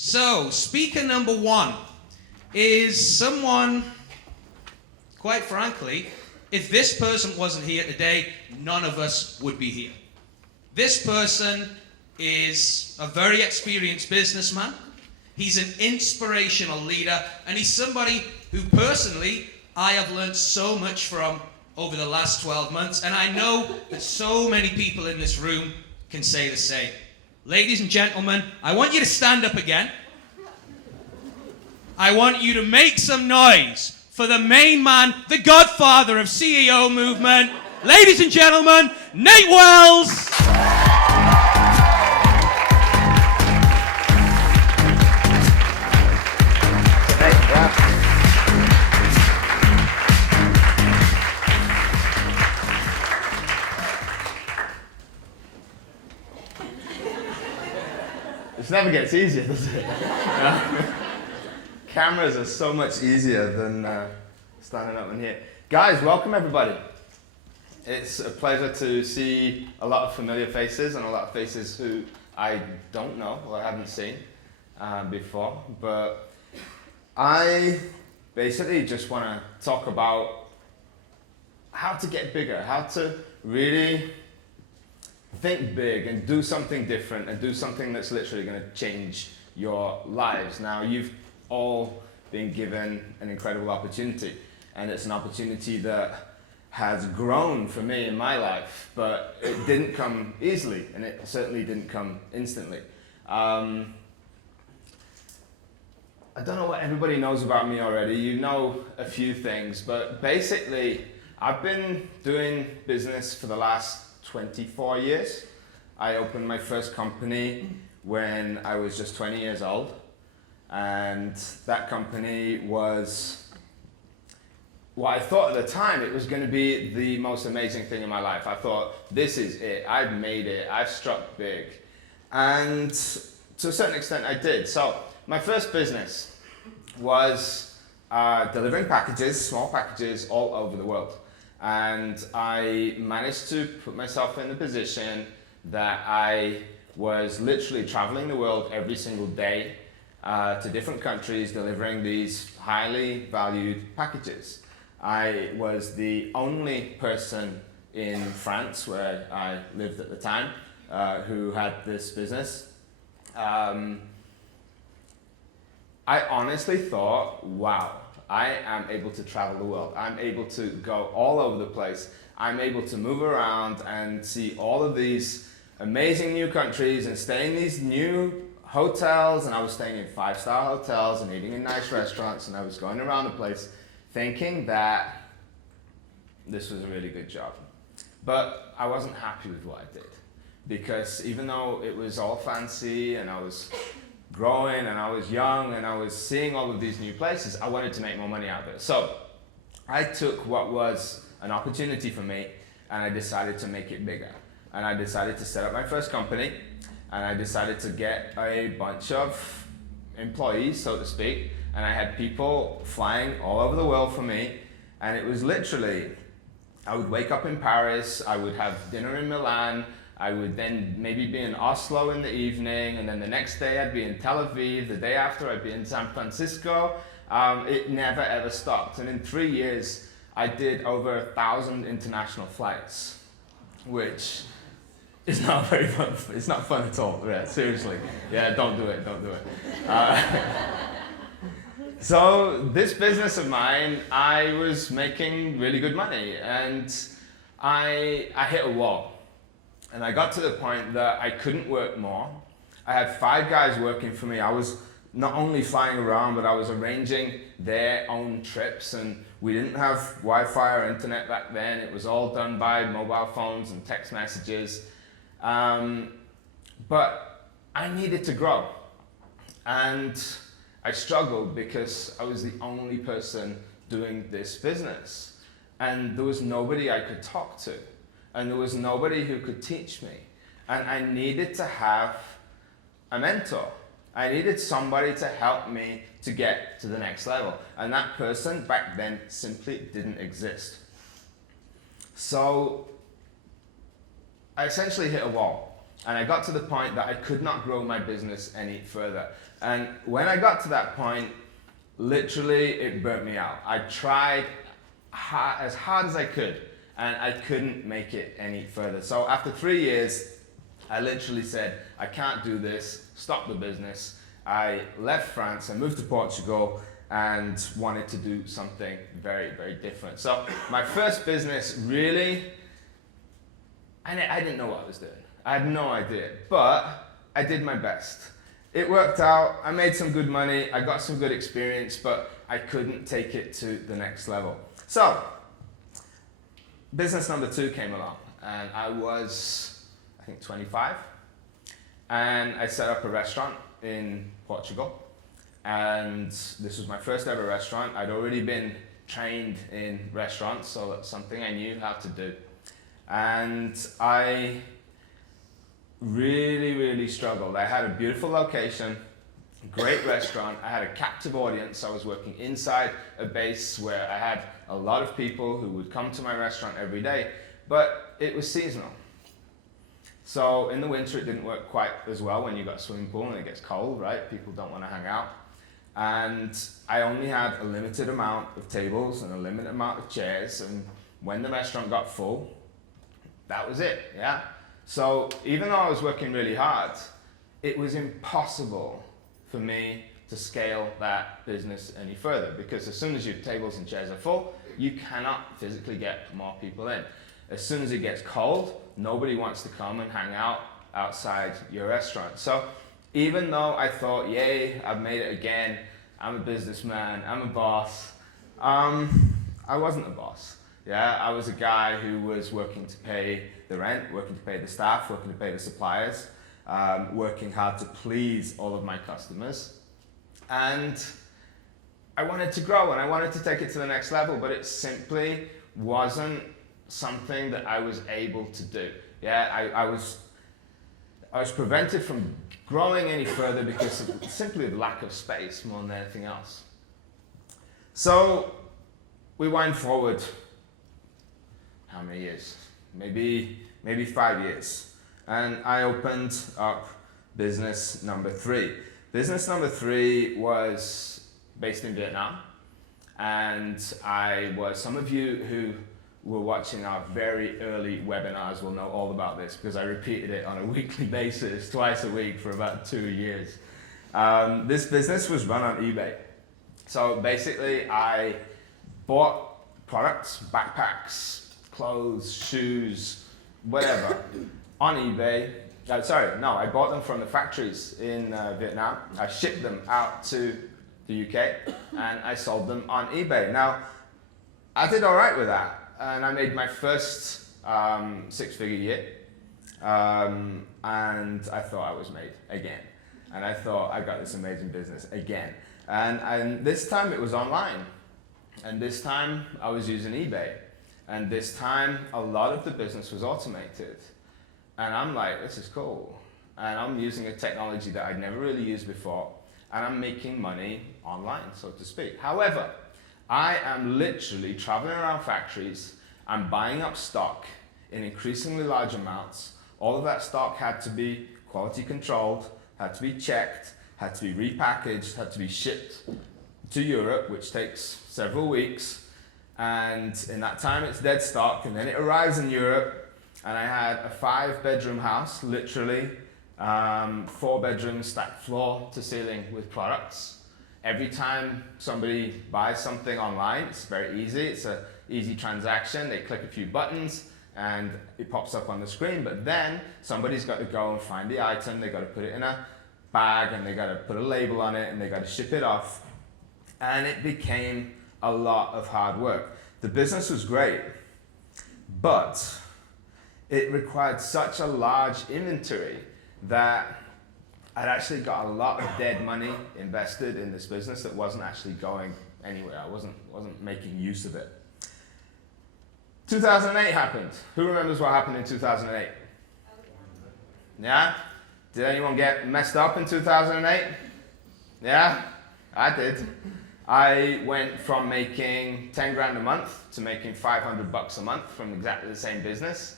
So, speaker number one is someone, quite frankly, if this person wasn't here today, none of us would be here. This person is a very experienced businessman. He's an inspirational leader, and he's somebody who personally I have learned so much from over the last 12 months, and I know that so many people in this room can say the same. Ladies and gentlemen, I want you to stand up again. I want you to make some noise for the main man, the godfather of CEO movement. Ladies and gentlemen, Nate Wells. It never gets easier, does it? Cameras are so much easier than standing up in here. Guys, welcome everybody. It's a pleasure to see a lot of familiar faces and a lot of faces who I don't know or I haven't seen before. But I basically just want to talk about how to get bigger, how to really think big and do something different and do something that's literally going to change your lives. Now, you've all been given an incredible opportunity, and it's an opportunity that has grown for me in my life, but it didn't come easily, and it certainly didn't come instantly. I don't know what everybody knows about me already. You know a few things, but basically, I've been doing business for the last 24 years. I opened my first company when I was just 20 years old, and that company was what I thought at the time it was going to be the most amazing thing in my life. I thought, this is it, I've made it, I've struck big. And to a certain extent I did. So my first business was delivering packages, small packages all over the world. And I managed to put myself in the position that I was literally traveling the world every single day to different countries, delivering these highly valued packages. I was the only person in France, where I lived at the time, who had this business. I honestly thought, wow, I am able to travel the world. I'm able to go all over the place. I'm able to move around and see all of these amazing new countries and stay in these new hotels. And I was staying in 5-star hotels and eating in nice restaurants, and I was going around the place thinking that this was a really good job. But I wasn't happy with what I did, because even though it was all fancy and I was growing and I was young and I was seeing all of these new places, I wanted to make more money out of it. So I took what was an opportunity for me and I decided to make it bigger. And I decided to set up my first company, and I decided to get a bunch of employees, so to speak, and I had people flying all over the world for me. And it was literally, I would wake up in Paris, I would have dinner in Milan, I would then maybe be in Oslo in the evening, and then the next day I'd be in Tel Aviv, the day after I'd be in San Francisco. It never ever stopped. And in 3 years, I did over 1,000 international flights, which is not very fun. It's not fun at all, yeah, seriously. Yeah, don't do it. So this business of mine, I was making really good money, and I hit a wall. And I got to the point that I couldn't work more. I had 5 guys working for me. I was not only flying around, but I was arranging their own trips, and we didn't have Wi-Fi or internet back then. It was all done by mobile phones and text messages. But I needed to grow. And I struggled because I was the only person doing this business. And there was nobody I could talk to. And there was nobody who could teach me. And I needed to have a mentor. I needed somebody to help me to get to the next level. And that person back then simply didn't exist. So I essentially hit a wall. And I got to the point that I could not grow my business any further. And when I got to that point, literally it burnt me out. I tried as hard as I could, and I couldn't make it any further. So after 3 years, I literally said, I can't do this, stop the business. I left France and moved to Portugal and wanted to do something very, very different. So my first business really, I didn't know what I was doing. I had no idea, but I did my best. It worked out, I made some good money, I got some good experience, but I couldn't take it to the next level. So, business number 2 came along, and I was, I think, 25, and I set up a restaurant in Portugal, and this was my first ever restaurant. I'd already been trained in restaurants, so that's something I knew how to do. And I really, really struggled. I had a beautiful location, great restaurant. I had a captive audience. I was working inside a base where I had a lot of people who would come to my restaurant every day, but it was seasonal. So in the winter, it didn't work quite as well when you've got a swimming pool and it gets cold, right? People don't want to hang out. And I only had a limited amount of tables and a limited amount of chairs. And when the restaurant got full, that was it, yeah? So even though I was working really hard, it was impossible for me to scale that business any further, because as soon as your tables and chairs are full, you cannot physically get more people in. As soon as it gets cold, nobody wants to come and hang out outside your restaurant. So even though I thought, yay, I've made it again, I'm a businessman, I'm a boss, I wasn't a boss. Yeah, I was a guy who was working to pay the rent, working to pay the staff, working to pay the suppliers, working hard to please all of my customers. And I wanted to grow and I wanted to take it to the next level, but it simply wasn't something that I was able to do. Yeah, I was prevented from growing any further because of simply the lack of space more than anything else. So we wind forward, how many years? Maybe 5 years. And I opened up business number 3. Business number 3 was based in Vietnam. And some of you who were watching our very early webinars will know all about this, because I repeated it on a weekly basis, twice a week for about 2 years. This business was run on eBay. So basically I bought products, backpacks, clothes, shoes, whatever, on eBay. I bought them from the factories in Vietnam. I shipped them out to the UK and I sold them on eBay. Now, I did all right with that, and I made my first 6-figure year, and I thought I was made again. And I thought I got this amazing business again. And this time it was online, and this time I was using eBay. And this time, a lot of the business was automated. And I'm like, this is cool. And I'm using a technology that I'd never really used before. And I'm making money online, so to speak. However, I am literally traveling around factories. I'm buying up stock in increasingly large amounts. All of that stock had to be quality controlled, had to be checked, had to be repackaged, had to be shipped to Europe, which takes several weeks. And in that time it's dead stock, and then it arrives in Europe, and I had a 5-bedroom house, literally, 4 bedrooms stacked floor to ceiling with products. Every time somebody buys something online, it's very easy, it's an easy transaction, they click a few buttons and it pops up on the screen, but then somebody's got to go and find the item, they've got to put it in a bag, and they've got to put a label on it, and they've got to ship it off, and it became a lot of hard work. The business was great, but it required such a large inventory that I'd actually got a lot of dead money invested in this business that wasn't actually going anywhere. I wasn't making use of it. 2008 happened. Who remembers what happened in 2008? Yeah? Did anyone get messed up in 2008? Yeah? I did. I went from making 10 grand a month to making $500 a month from exactly the same business.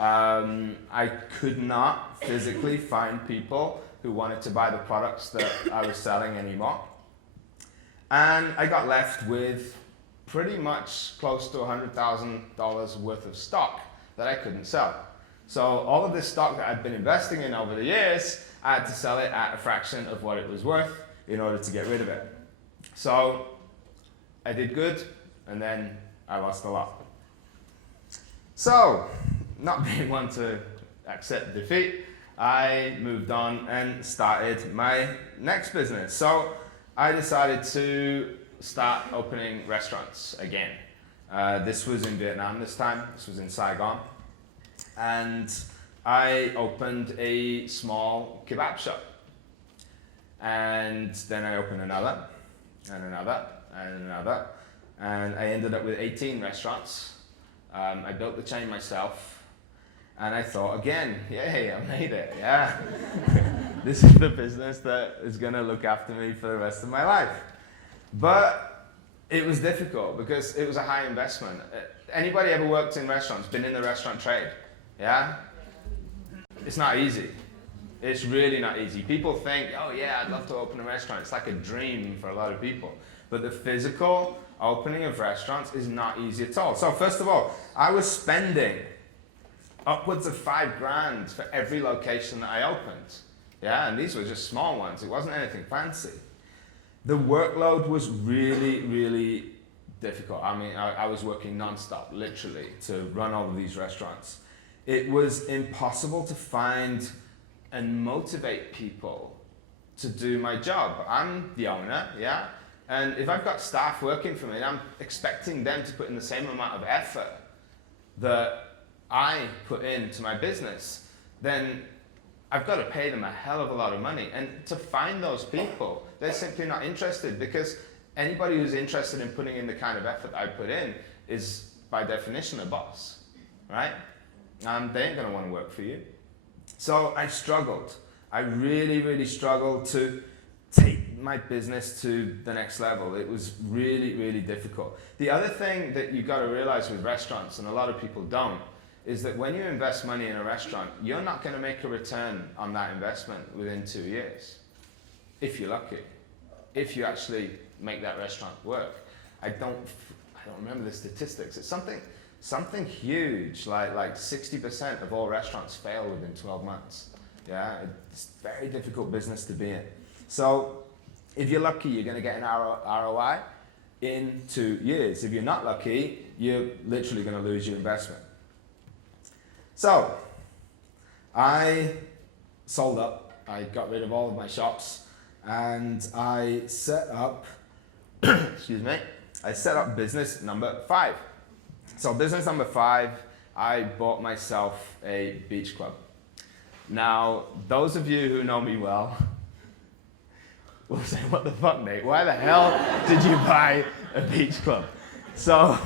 I could not physically find people who wanted to buy the products that I was selling anymore. And I got left with pretty much close to $100,000 worth of stock that I couldn't sell. So all of this stock that I'd been investing in over the years, I had to sell it at a fraction of what it was worth in order to get rid of it. So I did good, and then I lost a lot. So, not being one to accept defeat, I moved on and started my next business. So I decided to start opening restaurants again. This was in Vietnam this time. This was in Saigon. And I opened a small kebab shop. And then I opened another, and another, and another. And I ended up with 18 restaurants. I built the chain myself. And I thought again, yay, I made it, yeah. This is the business that is gonna look after me for the rest of my life. But it was difficult because it was a high investment. Anybody ever worked in restaurants, been in the restaurant trade? Yeah? It's not easy. It's really not easy. People think, oh yeah, I'd love to open a restaurant. It's like a dream for a lot of people. But the physical opening of restaurants is not easy at all. So first of all, I was spending upwards of $5,000 for every location that I opened. Yeah, and these were just small ones. It wasn't anything fancy. The workload was really, really difficult. I mean, I was working non-stop, literally, to run all of these restaurants. It was impossible to find and motivate people to do my job. I'm the owner, yeah? And if I've got staff working for me, and I'm expecting them to put in the same amount of effort that I put into my business, then I've got to pay them a hell of a lot of money. And to find those people, they're simply not interested, because anybody who's interested in putting in the kind of effort I put in is, by definition, a boss, right? They ain't going to want to work for you. So I struggled. I really, really struggled to take my business to the next level. It was really, really difficult. The other thing that you've got to realize with restaurants, and a lot of people don't, is that when you invest money in a restaurant, you're not going to make a return on that investment within 2 years, if you're lucky, if you actually make that restaurant work. I don't remember the statistics. It's something huge, like 60% of all restaurants fail within 12 months. Yeah, it's a very difficult business to be in. So if you're lucky, you're going to get an ROI in 2 years. If you're not lucky, you're literally going to lose your investment. So I sold up. I got rid of all of my shops, and I set up, excuse me, I set up business number 5. So business number 5, I bought myself a beach club. Now, those of you who know me well will say, what the fuck, Nate? Why the hell did you buy a beach club? So,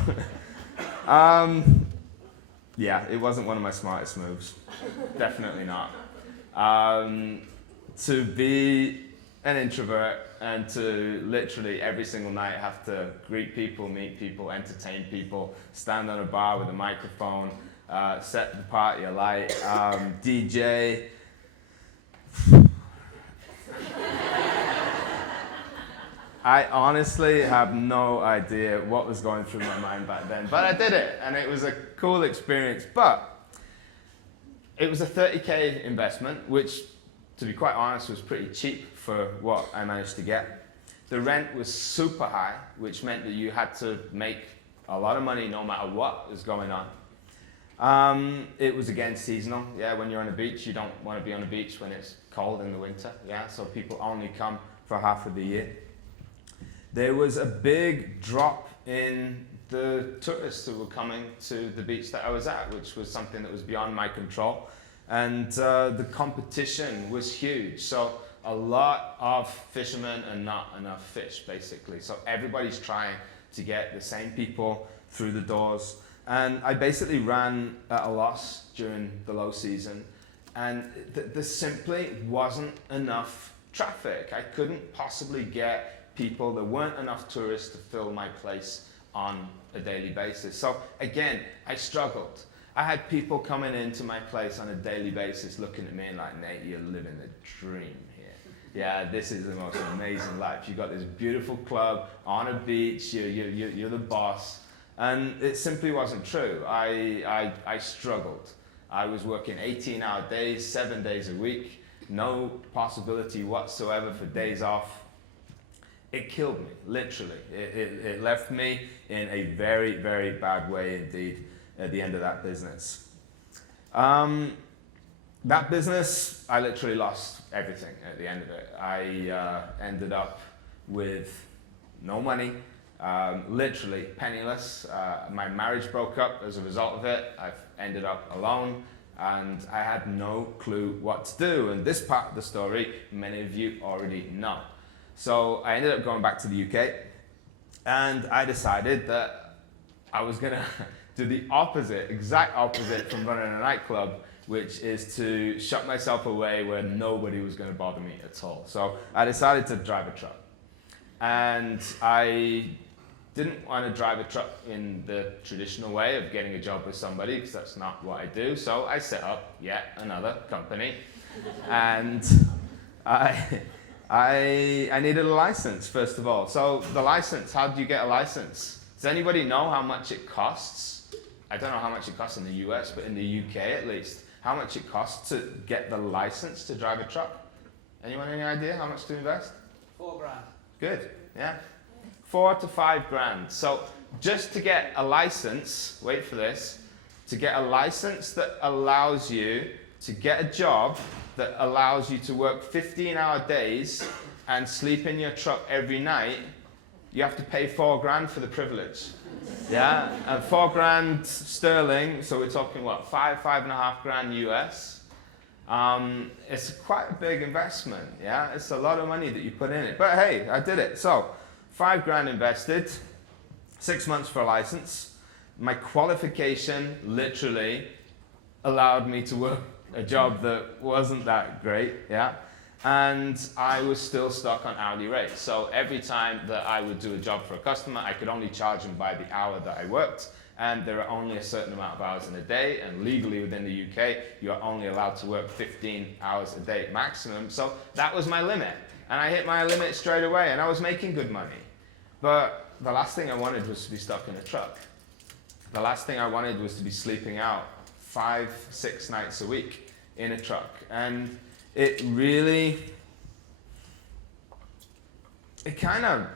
yeah, it wasn't one of my smartest moves. Definitely not. To be an introvert and to literally every single night have to greet people, meet people, entertain people, stand on a bar with a microphone, set the party alight, DJ. I honestly have no idea what was going through my mind back then, but I did it, and it was a cool experience. But it was a $30K investment, which, to be quite honest, was pretty cheap for what I managed to get. The rent was super high, which meant that you had to make a lot of money no matter what was going on. It was again seasonal. Yeah, when you're on a beach, you don't want to be on a beach when it's cold in the winter. Yeah, so people only come for half of the year. There was a big drop in the tourists who were coming to the beach that I was at, which was something that was beyond my control. And the competition was huge. So a lot of fishermen and not enough fish, basically. So everybody's trying to get the same people through the doors. And I basically ran at a loss during the low season. And there simply wasn't enough traffic. I couldn't possibly get people. There weren't enough tourists to fill my place on a daily basis. So again, I struggled. I had people coming into my place on a daily basis looking at me and like, Nate, you're living the dream here. Yeah, this is the most amazing life. You've got this beautiful club on a beach, you're the boss. And it simply wasn't true. I struggled. I was working 18-hour days, 7 days a week, no possibility whatsoever for days off. It killed me, literally. It left me in a very, very bad way indeed at the end of that business. That business, I literally lost everything at the end of it. I ended up with no money, literally penniless. My marriage broke up as a result of it. I've ended up alone, and I had no clue what to do. And this part of the story, many of you already know. So I ended up going back to the UK, and I decided that I was gonna do the opposite, exact opposite from running a nightclub, which is to shut myself away where nobody was gonna bother me at all. So I decided to drive a truck. And I didn't want to drive a truck in the traditional way of getting a job with somebody, because that's not what I do. So I set up yet another company, and I needed a license, first of all. So the license, how do you get a license? Does anybody know how much it costs? I don't know how much it costs in the US, but in the UK at least, how much it costs to get the license to drive a truck? Anyone any idea how much to invest? $4 grand. Good, yeah. 4 to 5 grand. So just to get a license, wait for this, to get a license that allows you to get a job that allows you to work 15-hour days and sleep in your truck every night, you have to pay 4 grand for the privilege. Yeah, and 4 grand sterling, so we're talking what, 5.5 grand US. It's quite a big investment, yeah? It's a lot of money that you put in it. But hey, I did it. So 5 grand invested, 6 months for a license. My qualification literally allowed me to work a job that wasn't that great, yeah? And I was still stuck on hourly rates. So every time that I would do a job for a customer, I could only charge them by the hour that I worked. And there are only a certain amount of hours in a day, and legally within the UK, you are only allowed to work 15 hours a day maximum. So that was my limit. And I hit my limit straight away, and I was making good money. But the last thing I wanted was to be stuck in a truck. The last thing I wanted was to be sleeping out 5-6 nights a week in a truck. And it really, it kind of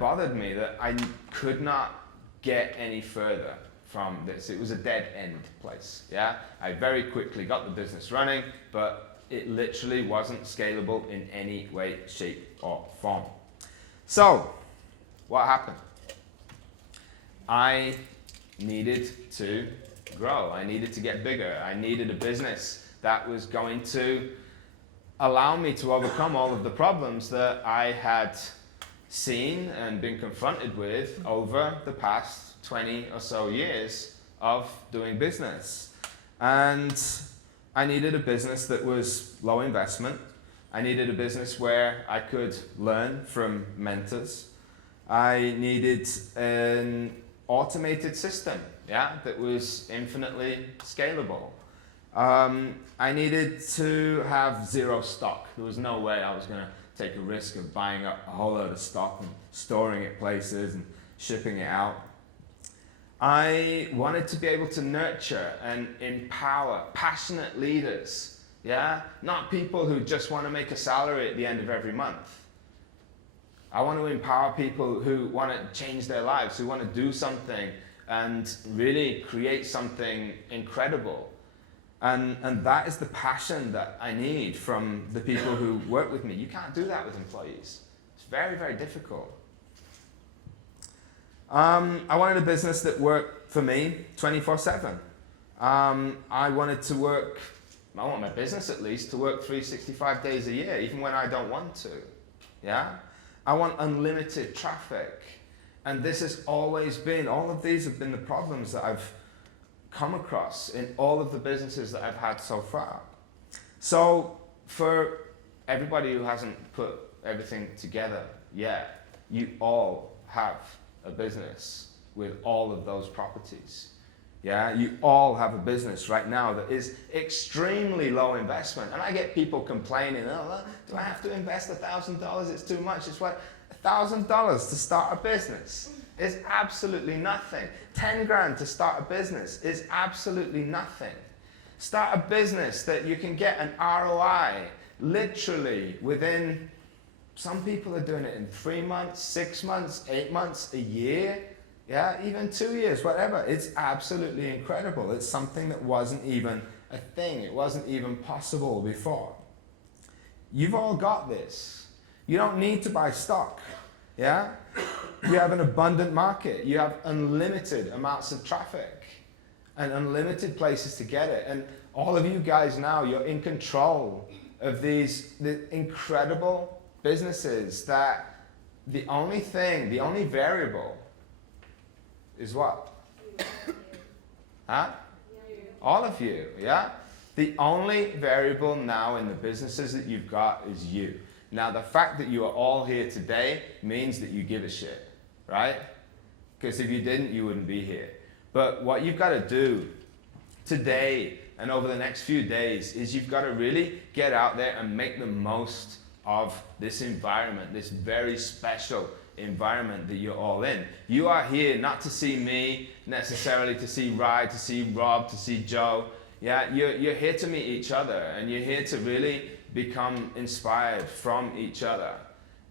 bothered me that I could not get any further from this. It was a dead end place, yeah? I very quickly got the business running, but it literally wasn't scalable in any way, shape, or form. So, what happened? I needed to grow. I needed to get bigger. I needed a business that was going to allow me to overcome all of the problems that I had seen and been confronted with over the past 20 or so years of doing business. And I needed a business that was low investment. I needed a business where I could learn from mentors. I needed an automated system, yeah, that was infinitely scalable. I needed to have zero stock. There was no way I was going to take a risk of buying up a whole load of stock and storing it places and shipping it out. I wanted to be able to nurture and empower passionate leaders, yeah? Not people who just want to make a salary at the end of every month. I want to empower people who want to change their lives, who want to do something and really create something incredible. And that is the passion that I need from the people who work with me. You can't do that with employees. It's very, very difficult. I wanted a business that worked for me 24/7. I wanted to work, I want my business at least to work 365 days a year, even when I don't want to. Yeah? I want unlimited traffic. And this has always been, all of these have been the problems that I've come across in all of the businesses that I've had so far. So for everybody who hasn't put everything together yet, you all have a business with all of those properties. Yeah, you all have a business right now that is extremely low investment. And I get people complaining, oh, well, do I have to invest $1,000? It's too much. It's what, $1,000 to start a business is absolutely nothing. 10 grand to start a business is absolutely nothing. Start a business that you can get an ROI literally within, some people are doing it in 3 months, 6 months, 8 months, a year, yeah, even 2 years, whatever. It's absolutely incredible. It's something that wasn't even a thing. It wasn't even possible before. You've all got this. You don't need to buy stock, yeah? You have an abundant market. You have unlimited amounts of traffic and unlimited places to get it. And all of you guys now, you're in control of the incredible businesses that the only variable is what? Huh? All of you, yeah? The only variable now in the businesses that you've got is you. Now, the fact that you are all here today means that you give a shit, right? Because if you didn't, you wouldn't be here. But what you've got to do today and over the next few days is you've got to really get out there and make the most of this environment, this very special environment that you're all in. You are here not to see me, necessarily to see Rye, to see Rob, to see Joe. Yeah, you're here to meet each other, and you're here to really become inspired from each other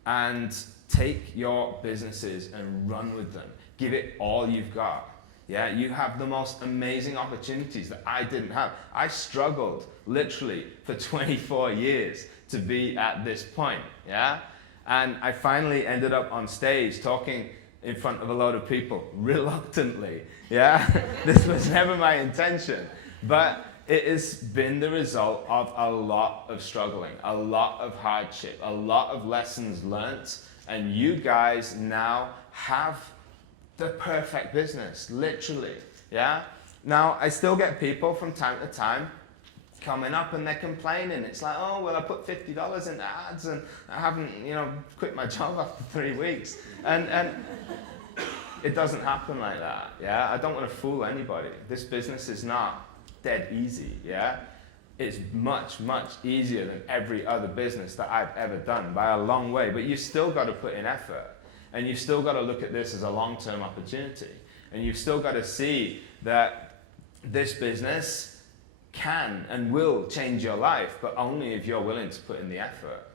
and take your businesses and run with them. Give it all you've got. Yeah, you have the most amazing opportunities that I didn't have. I struggled literally for 24 years to be at this point, yeah? And I finally ended up on stage talking in front of a load of people, reluctantly, yeah? This was never my intention, but it has been the result of a lot of struggling, a lot of hardship, a lot of lessons learnt, and you guys now have the perfect business, literally, yeah? Now, I still get people from time to time coming up and they're complaining. It's like, oh, well, I put $50 into ads and I haven't, quit my job after 3 weeks. And it doesn't happen like that, yeah? I don't want to fool anybody. This business is not dead easy, yeah? It's much, much easier than every other business that I've ever done by a long way, but you still got to put in effort. And you've still got to look at this as a long-term opportunity. And you've still got to see that this business can and will change your life, but only if you're willing to put in the effort.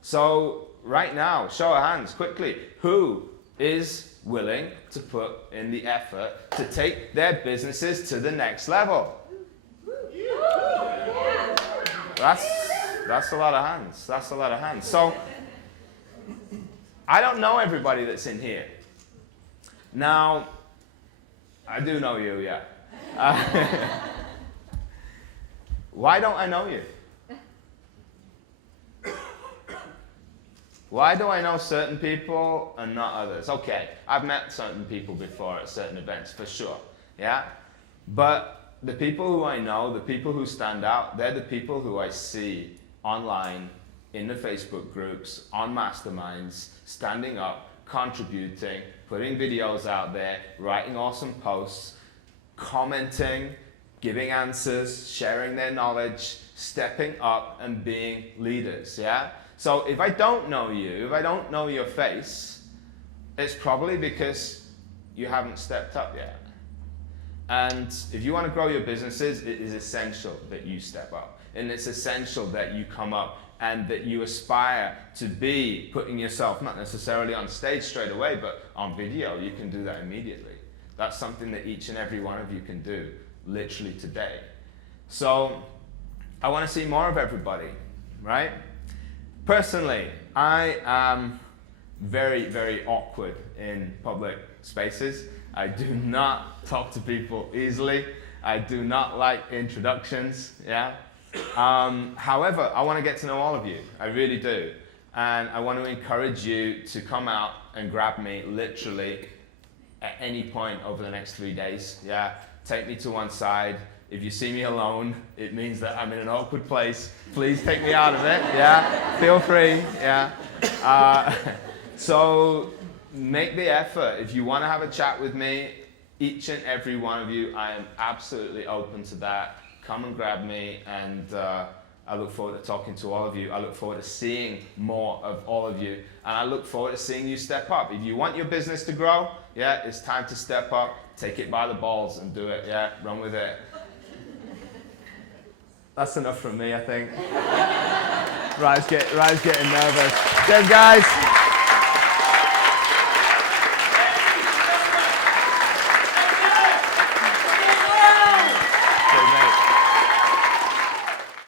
So right now, show of hands, quickly, who is willing to put in the effort to take their businesses to the next level? That's a lot of hands. That's a lot of hands. So I don't know everybody that's in here. Now, I do know you, yeah. Why don't I know you? Why do I know certain people and not others? Okay, I've met certain people before at certain events, for sure, yeah? But the people who I know, the people who stand out, they're the people who I see online, in the Facebook groups, on masterminds, standing up, contributing, putting videos out there, writing awesome posts, commenting, giving answers, sharing their knowledge, stepping up and being leaders, yeah? So if I don't know you, if I don't know your face, it's probably because you haven't stepped up yet. And if you want to grow your businesses, it is essential that you step up. And it's essential that you come up and that you aspire to be putting yourself, not necessarily on stage straight away, but on video. You can do that immediately. That's something that each and every one of you can do literally today. So I want to see more of everybody, right? Personally, I am very, very awkward in public spaces. I do not talk to people easily. I do not like introductions, yeah? However, I want to get to know all of you. I really do. And I want to encourage you to come out and grab me literally at any point over the next 3 days, yeah? Take me to one side. If you see me alone, it means that I'm in an awkward place. Please take me out of it, yeah? Feel free, yeah? So make the effort. If you want to have a chat with me, each and every one of you. I am absolutely open to that. Come and grab me, and I look forward to talking to all of you. I look forward to seeing more of all of you, and I look forward to seeing you step up. If you want your business to grow, yeah, it's time to step up. Take it by the balls and do it. Yeah, run with it. That's enough from me, I think. Ryan's getting nervous. Good, guys.